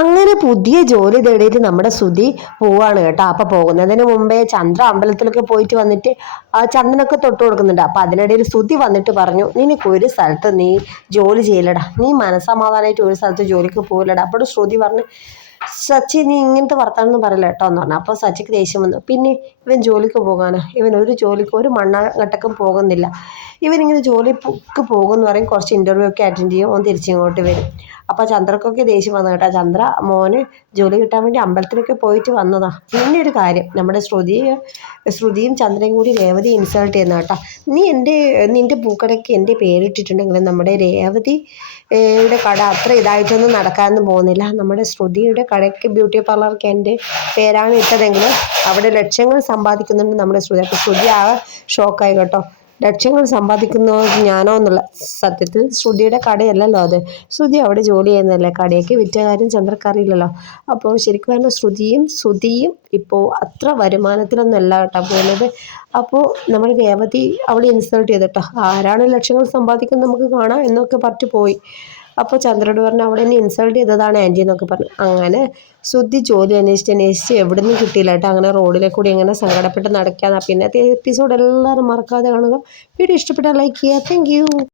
അങ്ങനെ പുതിയ ജോലി തേടിയിട്ട് നമ്മുടെ സുധി പോവാണ് കേട്ടോ. അപ്പൊ പോകുന്നതിന് മുമ്പേ ചന്ദ്ര അമ്പലത്തിലൊക്കെ പോയിട്ട് വന്നിട്ട് ആ ചന്ദനൊക്കെ തൊട്ട് കൊടുക്കുന്നുണ്ട്. അപ്പൊ അതിനിടയിൽ സുധി വന്നിട്ട് പറഞ്ഞു നിനക്ക് ഒരു സ്ഥലത്ത് നീ ജോലി ചെയ്യലടാ. നീ മനസ്സമാധാനമായിട്ട് ഒരു സ്ഥലത്ത് ജോലിക്ക് പോകില്ലടാ അപ്പോൾ ശ്രുതി പറഞ്ഞു സച്ചി നീ ഇങ്ങനത്തെ വർത്താനം പറയില്ല കേട്ടോ എന്ന് പറഞ്ഞു. അപ്പോൾ സച്ചിക്ക് ദേഷ്യം വന്നു പിന്നെ ഇവൻ ജോലിക്ക് പോകാനാ? ഇവൻ ഒരു ജോലിക്ക് ഒരു മണ്ണാങ്ങട്ടക്കും പോകുന്നില്ല. ഇവനിങ്ങനെ ജോലിക്ക് പോകുമെന്ന് പറയും. കുറച്ച് ഇന്റർവ്യൂ ഒക്കെ അറ്റൻഡ് ചെയ്യും. ഓൻ തിരിച്ചിങ്ങോട്ട് വരും. അപ്പോൾ ചന്ദ്രക്കൊക്കെ ദേഷ്യം വന്നു കേട്ടോ. ചന്ദ്ര മോന് ജോലി കിട്ടാൻ വേണ്ടി അമ്പലത്തിലൊക്കെ പോയിട്ട് വന്നതാ. പിന്നെ ഒരു കാര്യം നമ്മുടെ ശ്രുതി ശ്രുതിയും ചന്ദ്രയും കൂടി രേവതി ഇൻസൾട്ട് ചെയ്യുന്ന കേട്ടോ. നീ എന്റെ നിന്റെ പൂക്കടയ്ക്ക് എന്റെ പേരിട്ടിട്ടുണ്ടെങ്കിലും നമ്മുടെ രേവതി യുടെ കട അത്ര ഇതായിട്ടൊന്നും നടക്കാനൊന്നും പോകുന്നില്ല. നമ്മുടെ ശ്രുതിയുടെ കടയ്ക്ക് ബ്യൂട്ടി പാർലർക്ക് എന്റെ പേരാണ് ഇട്ടതെങ്കിൽ അവിടെ ലക്ഷ്യങ്ങൾ സമ്പാദിക്കുന്നുണ്ട് നമ്മുടെ ശ്രുതി. അപ്പോൾ ശ്രുതി ആകെ ഷോക്കായി കേട്ടോ. ലക്ഷങ്ങൾ സമ്പാദിക്കുന്നത് ഞാനോ എന്നുള്ള സത്യത്തിൽ ശ്രുതിയുടെ കടയല്ലല്ലോ അത്. ശ്രുതി അവിടെ ജോലി ചെയ്യുന്നതല്ലേ? കടയൊക്കെ വിറ്റ കാര്യം ചന്ദ്രക്ക് അറിയില്ലല്ലോ. അപ്പോൾ ശരിക്കും പറഞ്ഞാൽ ശ്രുതിയും ശ്രുതിയും ഇപ്പോൾ അത്ര വരുമാനത്തിലൊന്നല്ല കേട്ടോ പോകുന്നത് അപ്പോൾ നമ്മൾ രേവതി അവളെ ഇൻസൾട്ട് ചെയ്തിട്ടോ ആരാണ് ലക്ഷങ്ങൾ സമ്പാദിക്കുന്നത് നമുക്ക് കാണാം എന്നൊക്കെ പറഞ്ഞു പോയി. അപ്പോൾ ചന്ദ്രനോട് പറഞ്ഞു അവിടെ എന്നെ ഇൻസൾട്ട് ചെയ്തതാണ് ആന്റി എന്നൊക്കെ പറഞ്ഞു. അങ്ങനെ ശുദ്ധി ജോലി അന്വേഷിച്ച് അന്വേഷിച്ച് എവിടെ നിന്നും കിട്ടിയില്ല കേട്ടോ. അങ്ങനെ റോഡിലെ കൂടി ഇങ്ങനെ സങ്കടപ്പെട്ട് നടക്കാന്ന്. പിന്നത്തെ എപ്പിസോഡ് എല്ലാവരും മറക്കാതെ കാണുക. വീഡിയോ ഇഷ്ടപ്പെട്ടാൽ ലൈക്ക് ചെയ്യുക. താങ്ക്